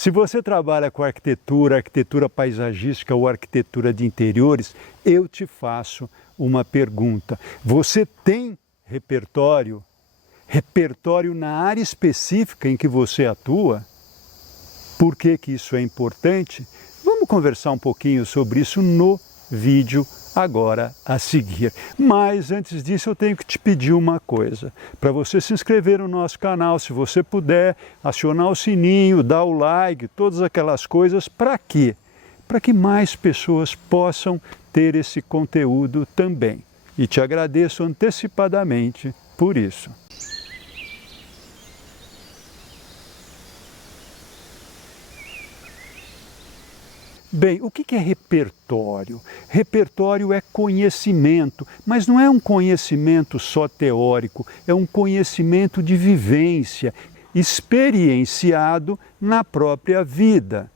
Se você trabalha com arquitetura paisagística ou arquitetura de interiores, eu te faço uma pergunta. Você tem repertório? Repertório na área específica em que você atua? Por que que isso é importante? Vamos conversar um pouquinho sobre isso no vídeo agora a seguir. Mas antes disso eu tenho que te pedir uma coisa. Para você se inscrever no nosso canal, se você puder, acionar o sininho, dar o like, todas aquelas coisas, para quê? Para que mais pessoas possam ter esse conteúdo também. E te agradeço antecipadamente por isso. Bem, o que é repertório? Repertório é conhecimento, mas não é um conhecimento só teórico, é um conhecimento de vivência, experienciado na própria vida.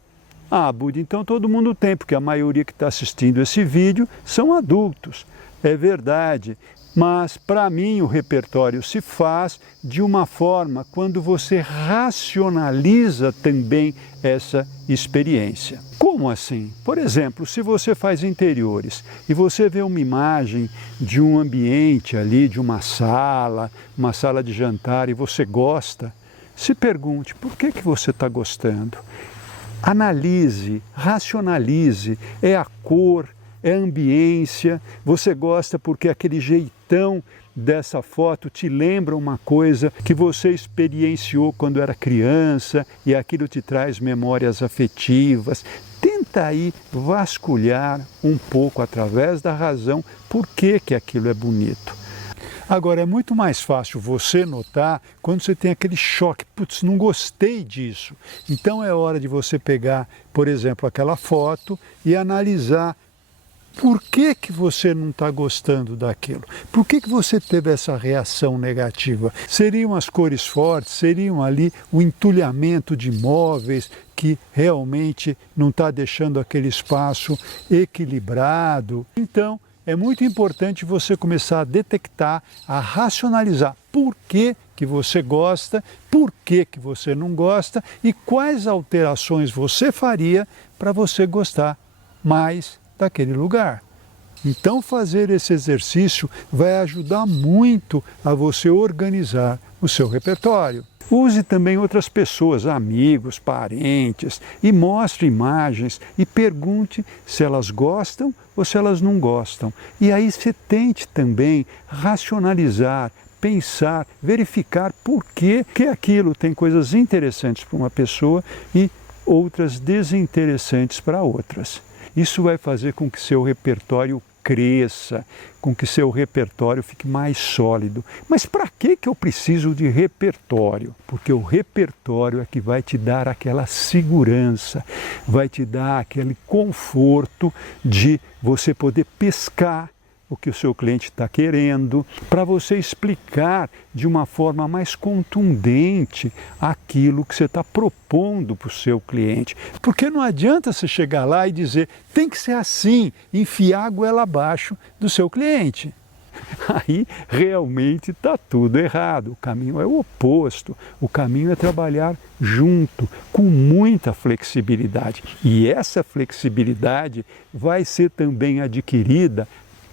Ah, Budi, então todo mundo tem, porque a maioria que está assistindo esse vídeo são adultos. É verdade, mas para mim o repertório se faz de uma forma quando você racionaliza também essa experiência. Como assim? Por exemplo, se você faz interiores e você vê uma imagem de um ambiente ali, de uma sala de jantar e você gosta, se pergunte por que você está gostando. Analise, racionalize, é a cor, é a ambiência, você gosta porque aquele jeitão dessa foto te lembra uma coisa que você experienciou quando era criança e aquilo te traz memórias afetivas. Tenta aí vasculhar um pouco através da razão por que aquilo é bonito. Agora, é muito mais fácil você notar quando você tem aquele choque, putz, não gostei disso. Então é hora de você pegar, por exemplo, aquela foto e analisar por que você não está gostando daquilo? Por que você teve essa reação negativa? Seriam as cores fortes? Seriam ali o entulhamento de móveis que realmente não está deixando aquele espaço equilibrado? Então, é muito importante você começar a detectar, a racionalizar por que você gosta, por que você não gosta e quais alterações você faria para você gostar mais daquele lugar. Então fazer esse exercício vai ajudar muito a você organizar o seu repertório. Use também outras pessoas, amigos, parentes, e mostre imagens e pergunte se elas gostam ou se elas não gostam. E aí você tente também racionalizar, pensar, verificar por que aquilo tem coisas interessantes para uma pessoa e outras desinteressantes para outras. Isso vai fazer com que seu repertório cresça, com que seu repertório fique mais sólido. Mas para que eu preciso de repertório? Porque o repertório é que vai te dar aquela segurança, vai te dar aquele conforto de você poder pescar o que o seu cliente está querendo, para você explicar de uma forma mais contundente aquilo que você está propondo para o seu cliente. Porque não adianta você chegar lá e dizer, tem que ser assim, enfiar a goela abaixo do seu cliente. Aí realmente está tudo errado, o caminho é o oposto, o caminho é trabalhar junto, com muita flexibilidade. E essa flexibilidade vai ser também adquirida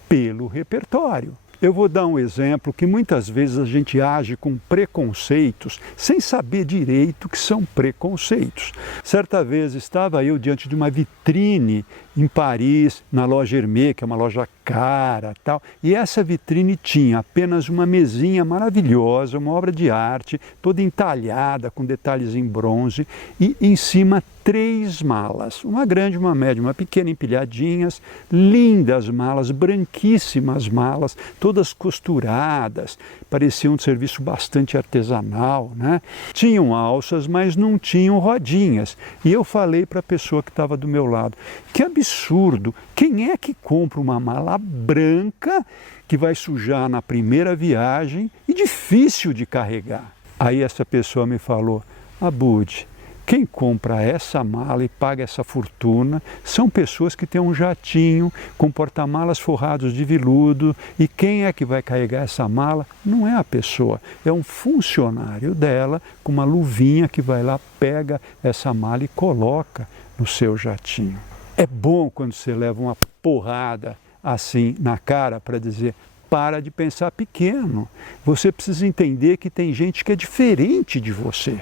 pelo repertório. Eu vou dar um exemplo que muitas vezes a gente age com preconceitos sem saber direito que são preconceitos. Certa vez estava eu diante de uma vitrine em Paris, na loja Hermès, que é uma loja cara, tal, e essa vitrine tinha apenas uma mesinha maravilhosa, uma obra de arte, toda entalhada, com detalhes em bronze, e em cima 3 malas, uma grande, uma média, uma pequena, empilhadinhas, lindas malas, branquíssimas malas, todas costuradas, pareciam um serviço bastante artesanal, né? Tinham alças, mas não tinham rodinhas. E eu falei para a pessoa que estava do meu lado, que absurdo, quem é que compra uma mala branca que vai sujar na primeira viagem e difícil de carregar? Aí essa pessoa me falou, Budi, Quem compra essa mala e paga essa fortuna são pessoas que têm um jatinho com porta-malas forrados de veludo, e quem é que vai carregar essa mala? Não é a pessoa, é um funcionário dela com uma luvinha que vai lá, pega essa mala e coloca no seu jatinho. É bom quando você leva uma porrada assim na cara para dizer: para de pensar pequeno, você precisa entender que tem gente que é diferente de você.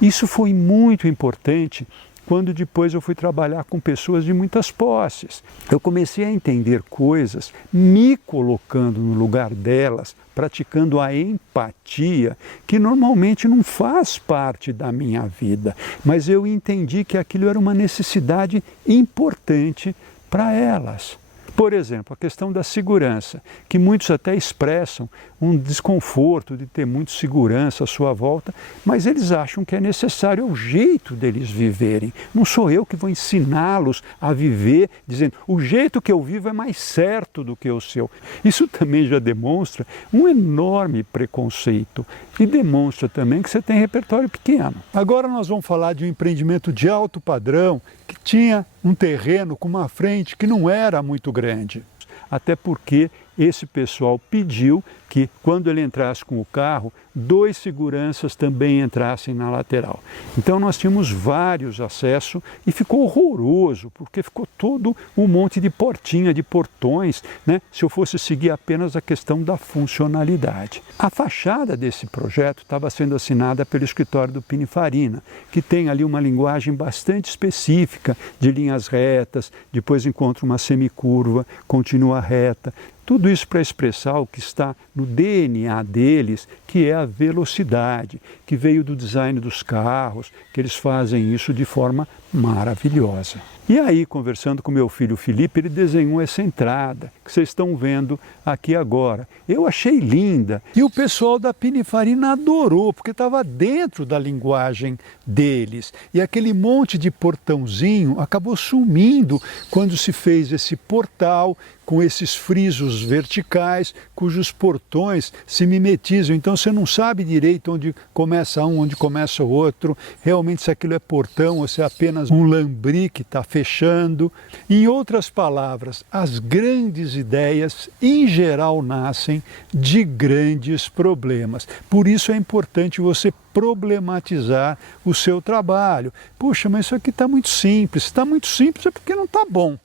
Isso foi muito importante quando depois eu fui trabalhar com pessoas de muitas posses. Eu comecei a entender coisas, me colocando no lugar delas, praticando a empatia, que normalmente não faz parte da minha vida, mas eu entendi que aquilo era uma necessidade importante para elas. Por exemplo, a questão da segurança, que muitos até expressam um desconforto de ter muito segurança à sua volta, mas eles acham que é necessário, é o jeito deles viverem. Não sou eu que vou ensiná-los a viver, dizendo: o jeito que eu vivo é mais certo do que o seu. Isso também já demonstra um enorme preconceito e demonstra também que você tem repertório pequeno. Agora nós vamos falar de um empreendimento de alto padrão que tinha um terreno com uma frente que não era muito grande. Até porque esse pessoal pediu que, quando ele entrasse com o carro, 2 seguranças também entrassem na lateral. Então nós tínhamos vários acessos e ficou horroroso, porque ficou todo um monte de portinha, de portões, né? Se eu fosse seguir apenas a questão da funcionalidade. A fachada desse projeto estava sendo assinada pelo escritório do Pininfarina, que tem ali uma linguagem bastante específica de linhas retas, depois encontra uma semicurva, continua reta. Tudo isso para expressar o que está no DNA deles, que é a velocidade, que veio do design dos carros, que eles fazem isso de forma maravilhosa. E aí, conversando com meu filho Felipe, ele desenhou essa entrada que vocês estão vendo aqui agora. Eu achei linda e o pessoal da Pininfarina adorou, porque estava dentro da linguagem deles. E aquele monte de portãozinho acabou sumindo quando se fez esse portal com esses frisos verticais, cujos portões se mimetizam. Então você não sabe direito onde começa um, onde começa o outro, realmente se aquilo é portão ou se é apenas um lambri que está fechando. Em outras palavras, as grandes ideias, em geral, nascem de grandes problemas. Por isso é importante você problematizar o seu trabalho. Puxa, mas isso aqui está muito simples. Se está muito simples é porque não está bom,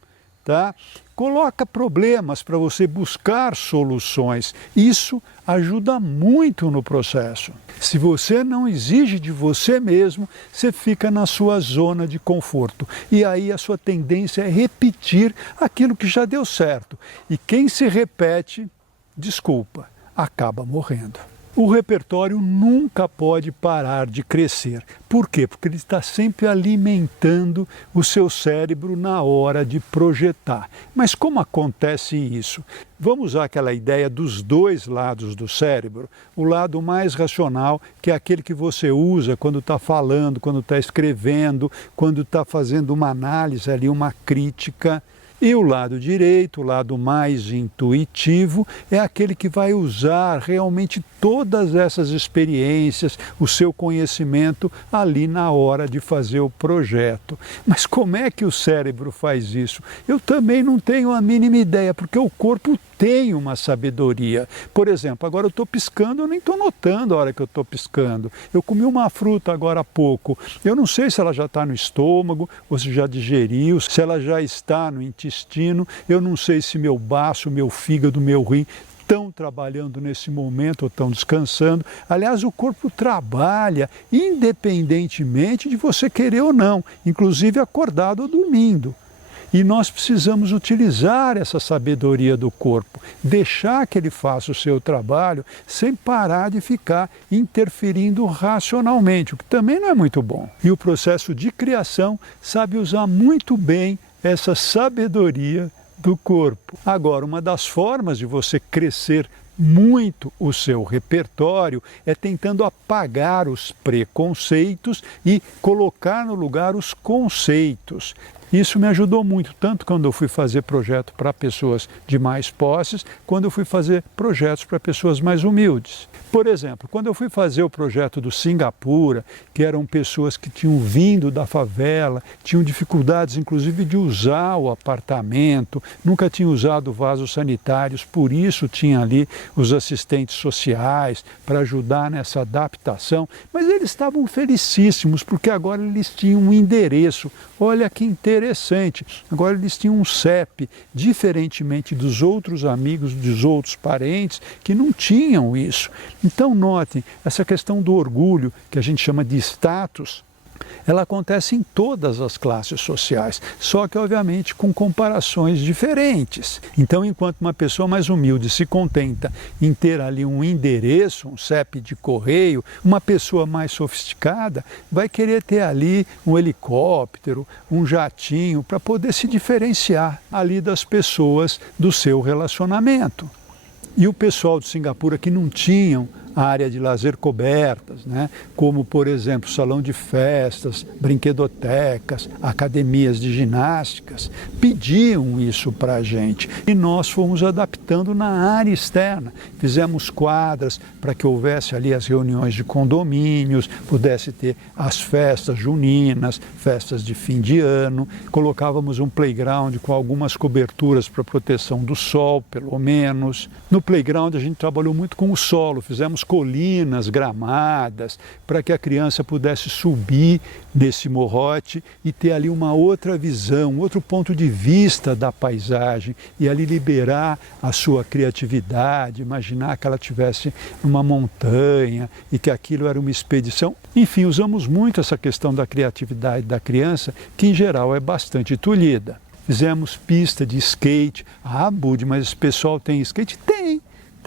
tá? Coloca problemas para você buscar soluções. Isso ajuda muito no processo. Se você não exige de você mesmo, você fica na sua zona de conforto. E aí a sua tendência é repetir aquilo que já deu certo. E quem se repete, desculpa, acaba morrendo. O repertório nunca pode parar de crescer. Por quê? Porque ele está sempre alimentando o seu cérebro na hora de projetar. Mas como acontece isso? Vamos usar aquela ideia dos 2 lados do cérebro. O lado mais racional, que é aquele que você usa quando está falando, quando está escrevendo, quando está fazendo uma análise ali, uma crítica. E o lado direito, o lado mais intuitivo, é aquele que vai usar realmente todas essas experiências, o seu conhecimento ali na hora de fazer o projeto. Mas como é que o cérebro faz isso? Eu também não tenho a mínima ideia, porque o corpo tem uma sabedoria. Por exemplo, agora eu estou piscando, eu nem estou notando a hora que eu estou piscando. Eu comi uma fruta agora há pouco. Eu não sei se ela já está no estômago, ou se já digeriu, se ela já está no intestino. Eu não sei se meu baço, meu fígado, meu rim estão trabalhando nesse momento ou estão descansando. Aliás, o corpo trabalha independentemente de você querer ou não, inclusive acordado ou dormindo. E nós precisamos utilizar essa sabedoria do corpo, deixar que ele faça o seu trabalho sem parar de ficar interferindo racionalmente, o que também não é muito bom. E o processo de criação sabe usar muito bem essa sabedoria do corpo. Agora, uma das formas de você crescer muito o seu repertório é tentando apagar os preconceitos e colocar no lugar os conceitos. Isso me ajudou muito, tanto quando eu fui fazer projeto para pessoas de mais posses, quando eu fui fazer projetos para pessoas mais humildes. Por exemplo, quando eu fui fazer o projeto do Singapura, que eram pessoas que tinham vindo da favela, tinham dificuldades inclusive de usar o apartamento, nunca tinham usado vasos sanitários, por isso tinha ali os assistentes sociais para ajudar nessa adaptação, mas eles estavam felicíssimos porque agora eles tinham um endereço. Olha que interessante, agora eles tinham um CEP, diferentemente dos outros amigos, dos outros parentes que não tinham isso. Então notem, essa questão do orgulho, que a gente chama de status, ela acontece em todas as classes sociais, só que obviamente com comparações diferentes. Então, enquanto uma pessoa mais humilde se contenta em ter ali um endereço, um CEP de correio, uma pessoa mais sofisticada vai querer ter ali um helicóptero, um jatinho, para poder se diferenciar ali das pessoas do seu relacionamento. E o pessoal de Singapura que não tinham a área de lazer cobertas, né? Como, por exemplo, salão de festas, brinquedotecas, academias de ginásticas, pediam isso para a gente. E nós fomos adaptando na área externa. Fizemos quadras para que houvesse ali as reuniões de condomínios, pudesse ter as festas juninas, festas de fim de ano, colocávamos um playground com algumas coberturas para proteção do sol, pelo menos. No playground a gente trabalhou muito com o solo, fizemos colinas gramadas para que a criança pudesse subir nesse morrote e ter ali uma outra visão, outro ponto de vista da paisagem e ali liberar a sua criatividade, imaginar que ela estivesse numa montanha e que aquilo era uma expedição. Enfim, usamos muito essa questão da criatividade da criança, que em geral é bastante tolhida. Fizemos pista de skate. Ah, Budi, mas esse pessoal tem skate?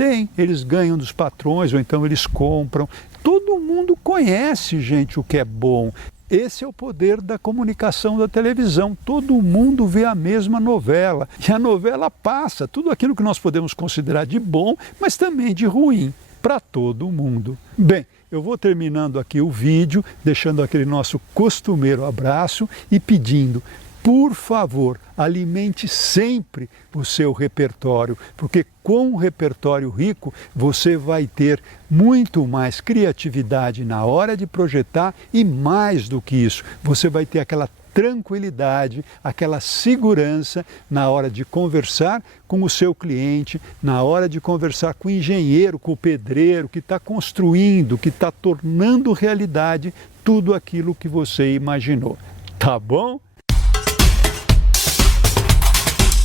Tem, eles ganham dos patrões ou então eles compram. Todo mundo conhece, gente, o que é bom. Esse é o poder da comunicação da televisão. Todo mundo vê a mesma novela. E a novela passa tudo aquilo que nós podemos considerar de bom, mas também de ruim, para todo mundo. Bem, eu vou terminando aqui o vídeo, deixando aquele nosso costumeiro abraço e pedindo: por favor, alimente sempre o seu repertório, porque com um repertório rico você vai ter muito mais criatividade na hora de projetar e, mais do que isso, você vai ter aquela tranquilidade, aquela segurança na hora de conversar com o seu cliente, na hora de conversar com o engenheiro, com o pedreiro que está construindo, que está tornando realidade tudo aquilo que você imaginou. Tá bom?